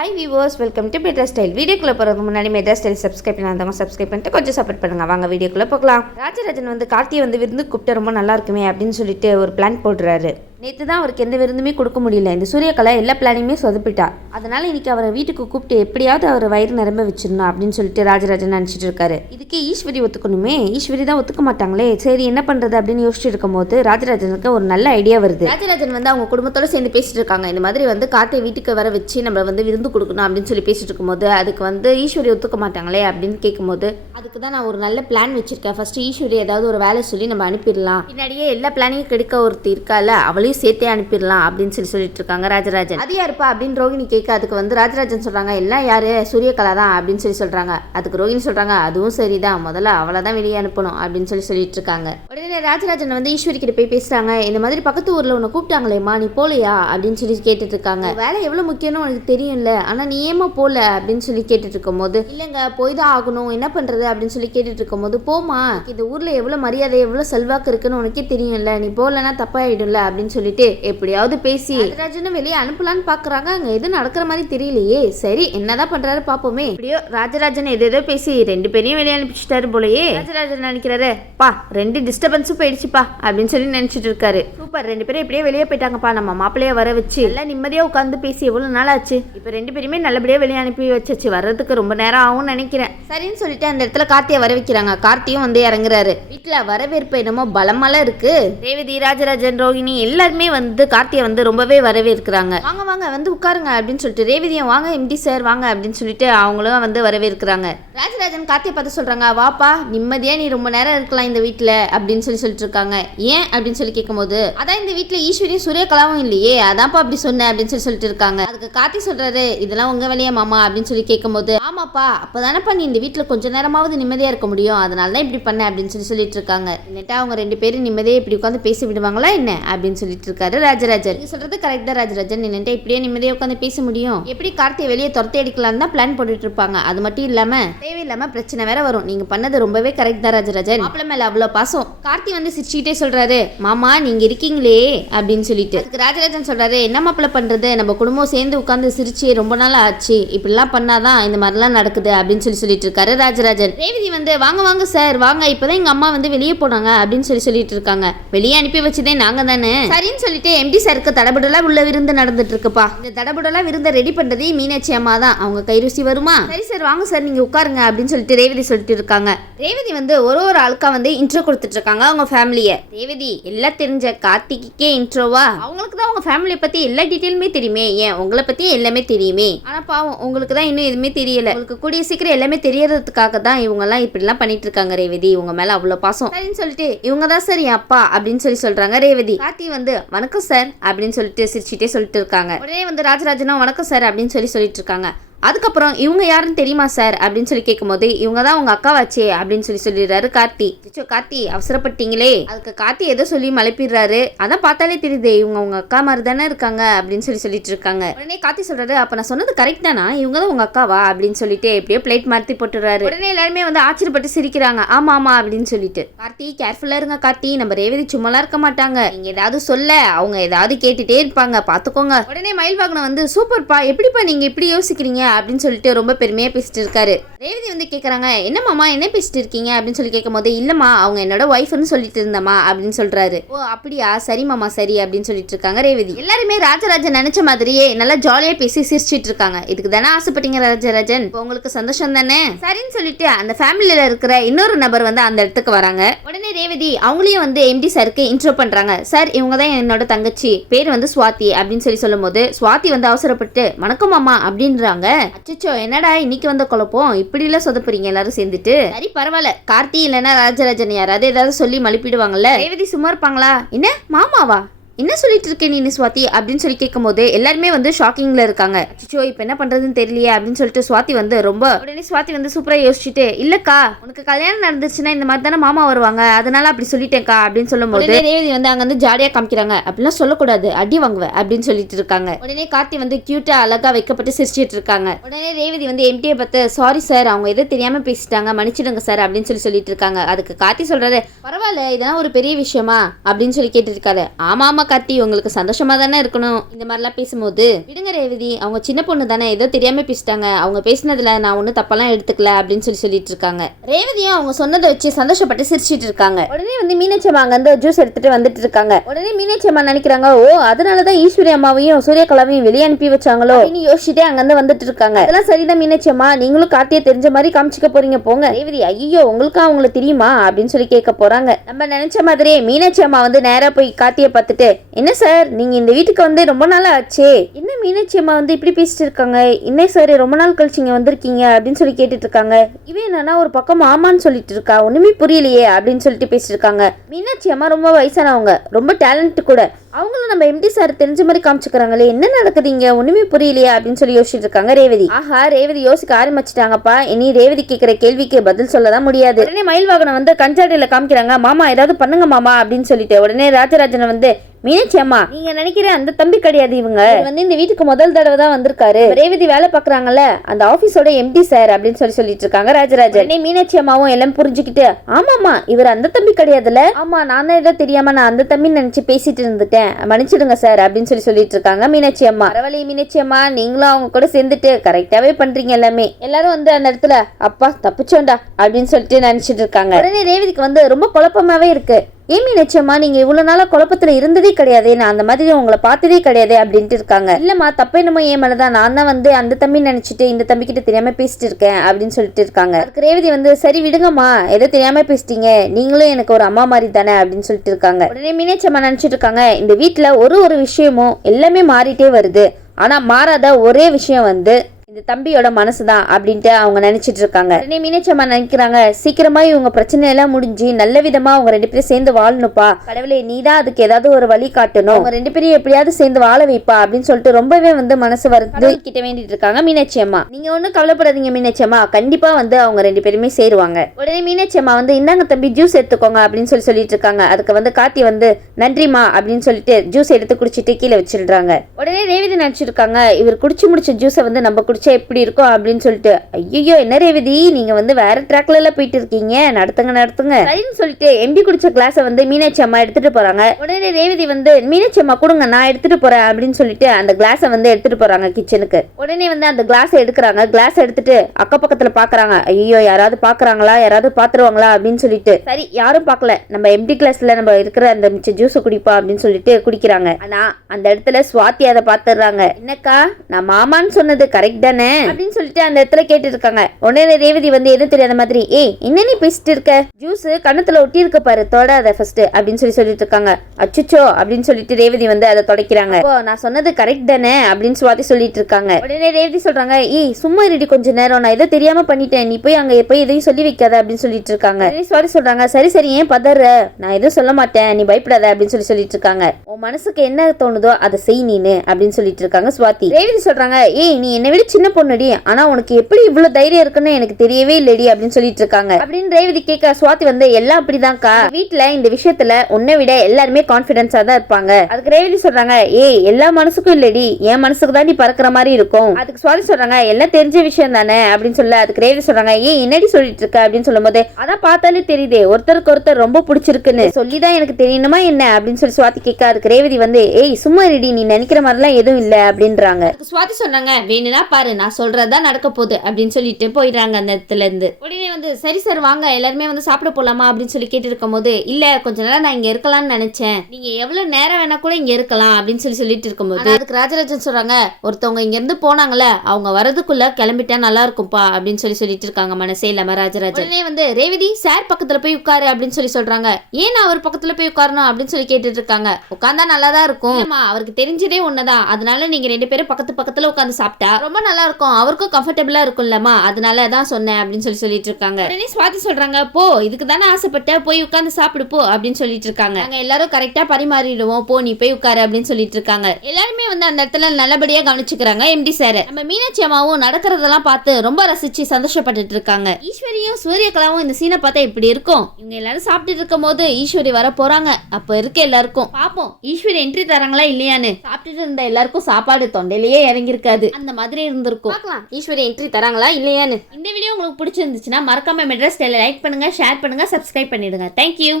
Hi viewers, welcome to metro style. வீடியோக்குள்ளே போகிறதுக்கு முன்னாடி மெட்ரா ஸ்டைல் சப்ஸ்கிரைப் பண்ணாதவங்க சப்ஸ்கிரைப் பண்ணிட்டு கொஞ்சம் சப்போர்ட் பண்ணுங்க. வாங்க வீடியோக்குள்ளே போகலாம். ராஜராஜன் வந்து கார்த்தியை வந்து விருந்து கூப்பிட்டு ரொம்ப நல்லா இருக்குமே அப்படின்னு சொல்லிட்டு ஒரு பிளான் போடுறாரு. நேற்று தான் அவருக்கு எந்த விருந்துமே கொடுக்க முடியல. இந்த சூரியகலா எல்லா பிளானையுமே சொதப்பிட்டா. அதனால இன்னைக்கு அவரை வீட்டுக்கு கூப்பிட்டு எப்படியாவது அவர் வயிறு நிரம்ப வச்சிடணும் அப்படின்னு சொல்லிட்டு ராஜராஜன் நினச்சிட்டு இருக்காரு. இதுக்கு ஈஸ்வரி ஒத்துக்கணுமே, ஈஸ்வரி தான் ஒத்துக்க மாட்டாங்களே. சரி என்ன பண்றது அப்படின்னு யோசிச்சுட்டு இருக்கும் போது ராஜராஜனுக்கு ஒரு நல்ல ஐடியா வருது. ராஜராஜன் வந்து அவங்க குடும்பத்தோட சேர்ந்து பேசிட்டு இருக்காங்க. இந்த மாதிரி வந்து கார்த்தியை வீட்டுக்கு வர வச்சு நம்ம வந்து விருந்து கொடுக்கணும் அப்படின்னு சொல்லி பேசிட்டு இருக்கும்போது அதுக்கு வந்து ஈஸ்வரி ஒத்துக்க மாட்டாங்களே அப்படின்னு கேட்கும்போது அதுக்கு தான் நான் ஒரு நல்ல பிளான் வச்சிருக்கேன். ஃபர்ஸ்ட் ஈஸ்வரி ஏதாவது ஒரு வேலை சொல்லி நம்ம அனுப்பிடலாம். பின்னாடியே எல்லா பிளானையும் கெடுக்க ஒருத்தி இருக்கால, அவளையும் சேர்த்தே அனுப்பிடலாம் அப்படின்னு சொல்லிட்டு இருக்காங்க ராஜராஜன். அது யாருப்பா அப்படின்னு ரோகிணி கேட்க அதுக்கு வந்து ராஜராஜன் சொல்றாங்க, எல்லாம் யாரு, சூரியகலா தான் அப்படின்னு சொல்றாங்க. அதுக்கு ரோகிணி சொல்றாங்க, அதுவும் சரிதான், முதல்ல அவளை தான் வெளியே அனுப்பணும் அப்படின்னு சொல்லிட்டு இருக்காங்க. உடனே ராஜராஜன் வந்து ஈஸ்வரி கிட்ட போய் பேசுறாங்க. இந்த மாதிரி பக்கத்து ஊர்ல உன்னை கூப்பிட்டாங்களேம்மா, நீ போலையா அப்படின்னு சொல்லி கேட்டுட்டு இருக்காங்க. வேலை எவ்வளவு முக்கியம்னு உனக்கு தெரியும்ல, ஆனா நீ ஏமா போல அப்படின்னு சொல்லி கேட்டுட்டு இருக்கும் போது இல்லைங்க போய் தான் ஆகணும், என்ன பண்றது அப்படின்னு சொல்லி கேட்டுட்டு இருக்கும் போது போமா, இந்த ஊர்ல எவ்வளவு மரியாதை எவ்வளவு செல்வாக்கு இருக்குன்னு உனக்கே தெரியும்ல, நீ போலன்னா தப்பாயிடும்ல அப்படின்னு சொல்லிட்டு எப்படியாவது பேசி ராஜராஜனும் வெளியே அனுப்பலான்னு பாக்குறாங்க. அங்க எது நடக்கிற மாதிரி தெரியலையே. சரி என்னதான் பண்றாரு பாப்போமே. இப்படியோ ராஜராஜன் எதோ பேசி ரெண்டு பேரையும் வெளியே அனுப்பிச்சிட்டாரு போலயே. ராஜராஜன் நினைக்கிறாரு, பா ரெண்டு டிஸ்டர்பன்ஸும் போயிடுச்சுப்பா அப்படின்னு சொல்லி நினைச்சிட்டு இருக்காரு. சூப்பர், ரெண்டு பேரும் இப்படியே வெளியே போயிட்டாங்கப்பா, நம்ம மாப்பிள்ளைய வர வச்சு எல்லாம் நிம்மதியா உட்காந்து பேசி எவ்வளவு நாள் ஆச்சு. இப்ப ரெண்டு பேருமே நல்லபடியா வெளியே அனுப்பி வச்சாச்சு, வர்றதுக்கு ரொம்ப நேரம் ஆகும்னு நினைக்கிறேன். சரின்னு சொல்லிட்டு அந்த இடத்துல கார்த்தியை வர வைக்கிறாங்க. கார்த்தியும் வந்து இறங்குறாரு. வீட்டுல வரவேற்பு என்னமோ பலமாலாம் இருக்கு. ரேவதி, ராஜராஜன், ரோகிணி எல்லாருமே வந்து கார்த்தியை வந்து ரொம்பவே வரவேற்கிறாங்க. வாங்க வாங்க வந்து உட்காருங்க அப்படின்னு சொல்லிட்டு ரேவதியும் வாங்க எம்டி சார் வாங்க அப்படின்னு சொல்லிட்டு அவங்களும் வந்து வரவேற்கிறாங்க. ராஜராஜன் கார்த்தியை பார்த்து சொல்றாங்க, வாப்பா நிம்மதியா நீ ரொம்ப நேரம் இருக்கலாம் இந்த வீட்டுல அப்படின்னு சொல்லிட்டு இருக்காங்க. ஏன் அப்படின்னு சொல்லி கேட்கும்போது அதான் இந்த வீட்டுல ஈஸ்வரியும் சூரியகலாவும் இல்லையே, அதான்ப்பா அப்படி சொன்னேன் அப்படின்னு சொல்லிட்டு இருக்காங்க. அதுக்கு கார்த்தி சொல்றாரு, இதெல்லாம் உங்க வேலையா மாமா அப்படின்னு சொல்லி கேட்கும்போது ஆமாப்பா அப்பதானப்பா நீ இந்த வீட்டுல கொஞ்ச நேரமாவது நிம்மதியா இருக்க முடியும், அதனாலதான் இப்படி பண்ண அப்படின்னு சொல்லிட்டு இருக்காங்க. என்னட்டா அவங்க ரெண்டு பேரும் நிம்மதியா இப்படி உட்காந்து பேசி விடுவாங்களா என்ன அப்படின்னு சொல்லிட்டு இருக்காரு ராஜராஜன். நீங்க சொல்றது கரெக்ட் தான் ராஜராஜன், என்னட்ட இப்படியே நிம்மதியா உட்காந்து பேச முடியும், எப்படி கார்த்தியை வெளியே துரத்தி அடிக்கலாம் தான் பிளான் போட்டுட்டு இருப்பாங்க. அது மட்டும் இல்லாம தேவையில்லாம பிரச்சனை வேற வரும். நீங்க பண்ணது ரொம்பவே கரெக்ட் தான் ராஜராஜன், மாப்பிள்ளை மேல அவ்வளவு பாசம். கார்த்தி வந்து சிரிச்சுக்கிட்டே சொல்றாரு, மாமா நீங்க இருக்கீங்களே அப்படின்னு சொல்லிட்டு. அதுக்கு ராஜராஜன் சொல்றாரு, என்ன மாப்பிள்ளை பண்றது, நம்ம குடும்பம் சேர்ந்து உட்காந்து சிரிச்சு ரொம்ப நாள் ஆச்சு, இப்படிலாம் பண்ணாதான் இந்த மாதிரிலாம் நடக்குது அப்படின்னு சொல்லிட்டு இருக்காரு ராஜராஜன். ரேவதி வந்து வாங்க வாங்க சார் வாங்க, இப்பதான் எங்க அம்மா வந்து வெளியே போனாங்க அப்படின்னு சொல்லிட்டு இருக்காங்க. வெளியே அனுப்பி வச்சதே நாங்க தானே. சரின்னு சொல்லிட்டு எம்டி சாருக்கு தடபுடலா உள்ள விருந்து நடந்துட்டு இருக்குப்பா. இந்த தடபுடலா விருந்தை ரெடி பண்றதே மீனாட்சி அம்மா தான், அவங்க கை ருசி வருமா. சரி சார் வாங்க சார் நீங்க உட்காருங்க அப்படின்னு சொல்லிட்டு ரேவதி சொல்லிட்டு இருக்காங்க. ரேவதி வந்து ஒரு ஆளுக்கா வந்து இன்ட்ரோ கொடுத்துட்டு இருக்காங்க அவங்க ஃபேமிலிய. ரேவதி எல்லாம் தெரிஞ்ச கார்த்திகே இன்ட்ரோவா, அவங்களுக்கு தான் அவங்க ஃபேமிலியை பத்தி எல்லா டீட்டெயிலுமே தெரியுமே, ஏன் உங்களை பத்தி எல்லாமே தெரியுமே, ஆனா பாவம் உங்களுக்கு தான் இன்னும் எதுவுமே தெரியல. உங்களுக்கு கூடிய சீக்கிரம் எல்லாமே தெரியறதுக்காக தான் இவங்க எல்லாம் இப்படி எல்லாம் பண்ணிட்டு இருக்காங்க. ரேவதி உங்க மேல அவ்வளவு பாசம். சரின்னு சொல்லிட்டு இவங்க தான் சரி அப்பா அப்படின்னு சொல்றாங்க ரேவதி. கார்த்தி வந்து வணக்கம் சார் அப்படின்னு சொல்லிட்டு சிரிச்சுட்டே சொல்லிட்டு இருக்காங்க. உடனே வந்து ராஜராஜனும் வணக்கம் சார் அப்படின்னு சொல்லிட்டு இருக்காங்க. அதுக்கப்புறம் இவங்க யாருன்னு தெரியுமா சார் அப்படின்னு சொல்லி கேட்கும்போது இவங்க தான் உங்க அக்காவாச்சே அப்படின்னு சொல்லிடுறாரு கார்த்தி. கார்த்தி அவசரப்பட்டீங்களே. அதுக்கு கார்த்தி ஏதோ சொல்லி மலைப்பிடுறாரு. அதான் பார்த்தாலே தெரியுது இவங்க உங்க அக்கா மாதிரி தானே இருக்காங்க அப்படின்னு சொல்லிட்டு இருக்காங்க. உடனே கார்த்தி சொல்றாரு, அப்ப நான் சொன்னது கரெக்ட் தானா, இவங்க தான் உங்க அக்காவா அப்படின்னு சொல்லிட்டு எப்படியோ பிளேட் மாற்றி போட்டுறாரு. உடனே எல்லாருமே வந்து ஆச்சரியப்பட்டு சிரிக்கிறாங்க. ஆமா ஆமா அப்படின்னு சொல்லிட்டு. கார்த்தி கேர்ஃபுல்லா இருங்க கார்த்தி, நம்ம ரேவதி சும்மாலாம் இருக்க மாட்டாங்க, நீங்க ஏதாவது சொல்ல அவங்க ஏதாவது கேட்டுட்டே இருப்பாங்க பாத்துக்கோங்க. உடனே மயில்வாகனம் வந்து சூப்பர்ப்பா, எப்படிப்பா நீங்க இப்படி யோசிக்கிறீங்க அப்படின்னு சொல்லிட்டு ரொம்ப பெருமையா பேசிட்டு இருக்காரு. ரேவதி வந்து கேக்குறாங்க, என்ன மாமா என்ன பேசிட்டு இருக்கீங்க அப்படின்னு சொல்லி கேட்கும் போது இல்லம்மா அவங்க என்னோட ஒய்ஃப்னு சொல்லிட்டு இருந்தமா அப்படின்னு சொல்றாரு. ஓ அப்படியா, சரி மாமா சரி அப்படின்னு சொல்லிட்டு இருக்காங்க ரேவதி. எல்லாருமே ராஜராஜன் நினைச்ச மாதிரியே நல்லா ஜாலியா பேசி சிரிச்சிட்டு இருக்காங்க. இதுக்கு தானே ஆசைப்பட்டீங்க ராஜராஜன், உங்களுக்கு சந்தோஷம் தானே. சரின்னு சொல்லிட்டு அந்த ஃபேமிலியில இருக்கிற இன்னொரு நபர் வந்து அந்த இடத்துக்கு வராங்க. உடனே ரேவதி அவங்களையும் வந்து எம்டி சாருக்கு இன்ட்ரோ பண்றாங்க. சார் இவங்க தான் என்னோட தங்கச்சி, பேர் வந்து சுவாதி அப்படின்னு சொல்லும் போது சுவாதி வந்து அவசரப்பட்டு வணக்கம் மாமா அப்படின்றாங்க. அச்சோ என்னடா இன்னைக்கு வந்த குழப்பம், இப்படி எல்லாம் சொதப்புறீங்க எல்லாரும் சேர்ந்துட்டு. சரி பரவாயில்ல, கார்த்தி இல்லைன்னா ராஜராஜன் யாராவது ஏதாவது சொல்லி மழுப்பிடுவாங்கல்ல. ரேவதி சும்மா இருப்பாங்களா, என்ன மாமாவா என்ன சொல்லிட்டு இருக்கேன் நீ சுவாதி அப்படின்னு சொல்லி கேட்கும் போது எல்லாருமே வந்து ஷாக்கிங்ல இருக்காங்க. அச்சோ இப்ப என்ன பண்றதுன்னு தெரியலையே அப்படின்னு சொல்லிட்டு சுவாதி வந்து ரொம்ப உடனே சுவாதி வந்து சூப்பரா யோசிச்சுட்டு இல்லக்கா உனக்கு கல்யாணம் நடந்துச்சுன்னா இந்த மாதிரி தானே மாமா வருவாங்க, அதனால அப்படி சொல்லிட்டேன்க்கா அப்படின்னு சொல்லும் போது ரேவதி வந்து அங்க வந்து ஜாலியா காமிக்கிறாங்க. அப்படிலாம் சொல்லக்கூடாது, அடி வாங்குவேன் அப்படின்னு சொல்லிட்டு இருக்காங்க. உடனே கார்த்தி வந்து கியூட்டா அழகா வைக்கப்பட்டு சிரிச்சிட்டு இருக்காங்க. உடனே ரேவதி வந்து எம்டியை பார்த்து சாரி சார் அவங்க எதோ தெரியாம பேசிட்டாங்க மன்னிச்சிடுங்க சார் அப்படின்னு சொல்லிட்டு இருக்காங்க. அதுக்கு கார்த்தி சொல்றாரு, பரவாயில்ல இதெல்லாம் ஒரு பெரிய விஷயமா அப்படின்னு சொல்லி கேட்டு இருக்காரு. ஆமா ஆமா கார்த்தி உங்களுக்கு சந்தோஷமா தானே இருக்கணும் இந்த மாதிரிலாம் பேசும்போது. விடுங்க ரேவதி, அவங்க சின்ன பொண்ணு தானே, ஏதோ தெரியாம பேசிட்டாங்க, அவங்க பேசினதுல நான் ஒன்றும் தப்பெல்லாம் எடுத்துக்கல அப்படின்னு சொல்லிட்டு இருக்காங்க. ரேவதியும் அவங்க சொன்னதை வச்சு சந்தோஷப்பட்டு சிரிச்சிட்டு இருக்காங்க. உடனே வந்து மீனாட்சி அம்மா அங்க ஜூஸ் எடுத்துட்டு வந்துட்டு இருக்காங்க. உடனே மீனாட்சி அம்மா நினைக்கிறாங்க, ஓ அதனாலதான் ஈஸ்வரி அம்மாவையும் சூரியகலாவையும் வெளியே அனுப்பி வச்சாங்களோ அப்படின்னு யோசிச்சுட்டே அங்க வந்துட்டு இருக்காங்க. அதெல்லாம் சரிதான் மீனாட்சி அம்மா, நீங்களும் கார்த்தியை தெரிஞ்ச மாதிரி காமிச்சிக்க போறீங்க போங்க. ரேவதி, ஐயோ உங்களுக்கு அவங்களுக்கு தெரியுமா அப்படின்னு சொல்லி கேட்க போறாங்க. நம்ம நினைச்ச மாதிரியே மீனாட்சி அம்மா வந்து நேரா போய் கார்த்தியை பார்த்துட்டு, என்ன சார் நீங்க இந்த வீட்டுக்கு வந்து ரொம்ப நாள் ஆச்சு, என்ன மீனாட்சி அம்மா வந்து இப்படி பேசிட்டு இருக்காங்க, என்ன சார் ரொம்ப நாள் கழிச்சு இங்க வந்திருக்கீங்க அப்படின்னு சொல்லி கேட்டுட்டு இருக்காங்க. இவன் என்னன்னா ஒரு பக்கம் ஆமான்னு சொல்லிட்டு இருக்கா, ஒண்ணுமே புரியலையே அப்படின்னு சொல்லிட்டு பேசிட்டு இருக்காங்க. மீனாட்சி அம்மா ரொம்ப வயசானவங்க, ரொம்ப டேலண்ட் கூட, அவங்களும் நம்ம எம்டி சார் தெரிஞ்ச மாதிரி காமிச்சுக்கிறாங்களே, என்ன நடக்குதுங்க ஒண்ணுமே புரியலையா அப்படின்னு சொல்லி யோசிச்சுட்டு இருக்காங்க ரேவதி. ஆஹா, ரேவதி யோசிக்க ஆரம்பிச்சிட்டாங்கப்பா, இனி ரேவதி கேட்கிற கேள்விக்கு பதில் சொல்லதான் முடியாது. உடனே மயில் வாகனம் வந்து கஞ்சாடியில காமிக்கிறாங்க. மாமா ஏதாவது பண்ணுங்க மாமா அப்படின்னு சொல்லிட்டு உடனே ராஜராஜனை வந்து, மீனாட்சி அம்மா நீங்க நினைக்கிற அந்த தம்பி கிடையாது, இவங்க வந்து இந்த வீட்டுக்கு முதல் தடவை தான் வந்திருக்காரு, ரேவதி வேலை பாக்குறாங்கல்ல அந்த ஆபீஸோட எம்டி சார் அப்படின்னு சொல்லிட்டு இருக்காங்க ராஜராஜன். மீனாட்சி அம்மாவும் எல்லாம் புரிஞ்சுக்கிட்டு, ஆமாமா இவர் அந்த தம்பி கிடையாதுல, ஆமா நான் தான் ஏதோ தெரியாம நான் அந்த தம்பி நினைச்சு பேசிட்டு இருந்துட்டேன், மன்னிச்சிடுங்க சார் அப்படின்னு சொல்லிட்டு இருக்காங்க மீனாட்சி அம்மா. பரவாயில்ல மீனாட்சி அம்மா, நீங்களும் அவங்க கூட சேர்ந்துட்டு கரெக்டாவே பண்றீங்க எல்லாமே. எல்லாரும் வந்து அந்த இடத்துல அப்பா தப்பிச்சோண்டா அப்படின்னு சொல்லிட்டு நினைச்சிட்டு இருக்காங்க. உடனே ரேவதிக்கு வந்து ரொம்ப குழப்பமாவே இருக்கு. ஏன் மீனாட்சி அம்மா நீங்க இவ்வளவு நாளா குழப்பத்துல இருந்ததே கிடையாது, நான் அந்த மாதிரி உங்களை பார்த்ததே கிடையாது அப்படின்ட்டு இருக்காங்க. இல்லம்மா தப்பு என்னமோ ஏன் மேலதான், நான் தான் வந்து அந்த தம்பி நினைச்சிட்டு இந்த தம்பி கிட்ட தெரியாம பேசிட்டு இருக்கேன் அப்படின்னு சொல்லிட்டு இருக்காங்க. அதுக்கு ரேவதி வந்து, சரி விடுங்கம்மா ஏதோ தெரியாம பேசிட்டீங்க, நீங்களும் எனக்கு ஒரு அம்மா மாதிரி தானே அப்படின்னு சொல்லிட்டு இருக்காங்க. உடனே மீனாட்சி அம்மா நினைச்சிட்டு இருக்காங்க, இந்த வீட்டுல ஒரு விஷயமும் எல்லாமே மாறிட்டே வருது, ஆனா மாறாத ஒரே விஷயம் வந்து இந்த தம்பியோட மனசுதான் அப்படின்ட்டு அவங்க நினைச்சிட்டு இருக்காங்க. உடனே மீனாட்சி அம்மா நினைக்கிறாங்க, சீக்கிரமா இவங்க பிரச்சனை எல்லாம் முடிஞ்சு நல்ல விதமா அவங்க ரெண்டு பேரும் சேர்ந்து வாழணுப்பா, கடவுளே நீதான் அதுக்கு ஏதாவது ஒரு வழி காட்டணும், அவங்க ரெண்டு பேரும் எப்படியாவது சேர்ந்து வாழ வைப்பா அப்படின்னு சொல்லிட்டு ரொம்பவே வந்து மனசு வருது கிட்ட வேண்டிட்டு இருக்காங்க மீனாட்சி அம்மா. நீங்க ஒன்னும் கவலைப்படாதீங்க மீனாட்சி அம்மா, கண்டிப்பா வந்து அவங்க ரெண்டு பேருமே சேருவாங்க. உடனே மீனாட்சி அம்மா வந்து, இந்தாங்க தம்பி ஜூஸ் எடுத்துக்கோங்க அப்படின்னு சொல்லிட்டு இருக்காங்க. அதுக்கு வந்து கார்த்தி வந்து, நன்றிமா அப்படின்னு சொல்லிட்டு ஜூஸ் எடுத்து குடிச்சிட்டு கீழே வச்சிருக்காங்க. உடனே ரேவதி நினைச்சிருக்காங்க, இவர் குடிச்சு முடிச்ச ஜூஸை வந்து நம்ம எப்படி இருக்கும் அப்படின்னு சொல்லிட்டு, ஐயோ என்ன ரேவதி நீங்க வந்து வேற ட்ராக்ல எல்லாம் போயிட்டு இருக்கீங்க, நடத்துங்க சரின்னு சொல்லிட்டு எம்டி குடிச்ச கிளாஸை வந்து மீனாட்சி அம்மா எடுத்துட்டு போறாங்க. உடனே ரேவதி வந்து, மீனாட்சி அம்மா கொடுங்க நான் எடுத்துட்டு போறேன் அப்படின்னு சொல்லிட்டு அந்த கிளாஸை வந்து எடுத்துட்டு போறாங்க கிச்சனுக்கு. உடனே வந்து அந்த கிளாஸை எடுக்கிறாங்க. கிளாஸ் எடுத்துட்டு அக்க பக்கத்துல பாக்குறாங்க. ஐயோ யாராவது பாக்குறாங்களா, யாராவது பாத்துருவாங்களா அப்படின்னு சொல்லிட்டு, சரி யாரும் பாக்கல, நம்ம எம்டி கிளாஸ்ல நம்ம இருக்கிற அந்த மிச்ச ஜூஸ் குடிப்பா அப்படின்னு சொல்லிட்டு குடிக்கிறாங்க. ஆனா அந்த இடத்துல சுவாதி அதை பாத்துறாங்க. என்னக்கா நான் மாமான்னு சொன்னது கரெக்ட் தானே அப்படின்னு சொல்லிட்டு அந்த இடத்துல கேட்டு இருக்காங்க. உடனே ரேவதி வந்து எதுவும் தெரியாத மாதிரி, ஏய் என்ன நீ பேசிட்டு இருக்க, ஜூஸ் கண்ணத்துல ஒட்டி இருக்க பாரு, தொடாத ஃபர்ஸ்ட் அப்படின்னு சொல்லிட்டு இருக்காங்க. அச்சுச்சோ அப்படின்னு சொல்லிட்டு ரேவதி வந்து அதை தொடக்கிறாங்க. நான் சொன்னது கரெக்ட் தானே அப்படின்னு சுவாதி சொல்லிட்டு இருக்காங்க. உடனே ரேவதி சொல்றாங்க, ஏய் சும்மா இருடி கொஞ்ச நேரம், நான் ஏதோ தெரியாம பண்ணிட்டேன், நீ போய் அங்க போய் எதையும் சொல்லி வைக்காத அப்படின்னு சொல்லிட்டு இருக்காங்க. சுவாதி சொல்றாங்க, சரி சரி ஏன் பதற, நான் எதுவும் சொல்ல மாட்டேன் நீ பயப்படாத அப்படின்னு சொல்லிட்டு இருக்காங்க. உன் மனசுக்கு என்ன தோணுதோ அதை செய் நீனு அப்படின்னு சொல்லிட்டு இருக்காங்க சுவாதி. ரேவதி சொல்றாங்க, ஏய் நீ என்னை விட சின்ன பொண்ணுடி, ஆனா உனக்கு எப்படி இவ்வளவு தைரியம் இருக்குன்னு எனக்கு தெரியவே இல்லடி அப்படின்னு சொல்லிட்டு இருக்காங்க. அப்படின்னு ரேவதி கேட்க சுவாதி வந்து, எல்லாம் அப்படிதான்க்கா, வீட்டுல இந்த விஷயத்துல உன்னை விட எல்லாருமே கான்பிடன்ஸா தான் இருப்பாங்க. அதுக்கு ரேவதி சொல்றாங்க, ஏய் எல்லா மனசுக்கும் இல்லடி, என் மனசுக்கு தான் நீ பறக்கிற மாதிரி இருக்கும். அதுக்கு சுவாதி சொல்றாங்க, எல்லாம் தெரிஞ்ச விஷயம் தானே அப்படின்னு சொல்ல, அதுக்கு ரேவதி சொல்றாங்க, ஏய் என்னடி சொல்லிட்டு இருக்க அப்படின்னு சொல்லும் போது, அதான் பார்த்தாலே தெரியுதே ஒருத்தருக்கு ஒருத்தர் ரொம்ப பிடிச்சிருக்குன்னு, சொல்லிதான் எனக்கு தெரியணுமா என்ன அப்படின்னு சொல்லி சுவாதி கேட்க, அதுக்கு ரேவதி வந்து, ஏய் சும்மா ரெடி, நீ நினைக்கிற மாதிரிலாம் எதுவும் இல்ல அப்படின்றாங்க. சுவாதி சொன்னாங்க, வேணும்னா பாரு நான் சொல்றதா நடக்க போகுது அப்படின்னு சொல்லிட்டு போயிடுறாங்க அந்த இடத்துல இருந்து. உடனே வந்து, சரி சார் வாங்க எல்லாருமே வந்து சாப்பிட போலாமா அப்படின்னு சொல்லி கேட்டு இருக்கும் போது, இல்ல கொஞ்ச நேரம் நான் இங்க இருக்கலாம்னு நினைச்சேன், நீங்க எவ்வளவு நேரம் வேணா கூட இங்க இருக்கலாம் அப்படின்னு சொல்லிட்டு இருக்கும்போது, அதுக்கு ராஜராஜன் சொல்றாங்க, ஒருத்தவங்க இங்க இருந்து போனாங்கல்ல அவங்க வரதுக்குள்ள கிளம்பிட்டா நல்லா இருக்கும்பா அப்படின்னு சொல்லிட்டு இருக்காங்க மனசே இல்லாம ராஜராஜன். உடனே வந்து, ரேவதி சார் பக்கத்துல போய் உட்காரு அப்படின்னு சொல்றாங்க. ஏன் அவர் பக்கத்துல போய் உட்காரணும் அப்படின்னு சொல்லி கேட்டுட்டு இருக்காங்க. உட்கார்ந்தா நல்லாதான் இருக்கும், அவருக்கு தெரிஞ்சதே ஒண்ணுதான், அதனால நீங்க ரெண்டு பேரும் பக்கத்துல உட்காந்து சாப்பிட்டா ரொம்ப நல்லா இருக்கும், அவருக்கும் கம்ஃபர்டபுளா இருக்கும்லமா, அதனால தான் சொன்னேன் அப்படின்னு சொல்லிட்டு இருக்காங்க. உடனே சுவாதி சொல்றாங்க, போ இதுக்கு தானே ஆசைப்பட்ட, போய் உட்கார்ந்து சாப்பிடு போ அப்படின்னு சொல்லிட்டு இருக்காங்க. நாங்க எல்லாரும் கரெக்டா பரிமாறிடுவோம், போ நீ போய் உட்காரு அப்படின்னு சொல்லிட்டு இருக்காங்க. எல்லாருமே வந்து அந்த இடத்துல நல்லபடியா கவனிச்சுக்கிறாங்க எம்டி சார். நம்ம மீனாட்சி அம்மாவும் நடக்கிறதெல்லாம் பார்த்து ரொம்ப ரசிச்சு சந்தோஷப்பட்டு இருக்காங்க. ஈஸ்வரியும் சூரியகலாவும் இந்த சீனை பார்த்தா இப்படி இருக்கும், இவங்க எல்லாரும் சாப்பிட்டு இருக்கும் போது ஈஸ்வரி வர போறாங்க, அப்ப இருக்க எல்லாருக்கும் பாப்போம் ஈஸ்வரி என்ட்ரி தராங்களா இல்லையான்னு. சாப்பிட்டுட்டு இருந்த எல்லாருக்கும் சாப்பாடு தொண்டையிலேயே இறங்கி இருக்காது, அந்த மாதிரி இருந்திருக்கும். பார்க்கலாம் ஈஸ்வரி என்ட்ரி தராங்களா இல்லையான்னு. இந்த வீடியோ உங்களுக்கு பிடிச்சிருந்துச்சுன்னா மறக்காம மெட்ராஸ் ஸ்டைலை லைக் பண்ணுங்க, ஷேர் பண்ணுங்க, சப்ஸ்கிரைப் பண்ணிடுங்க. தேங்க்யூ.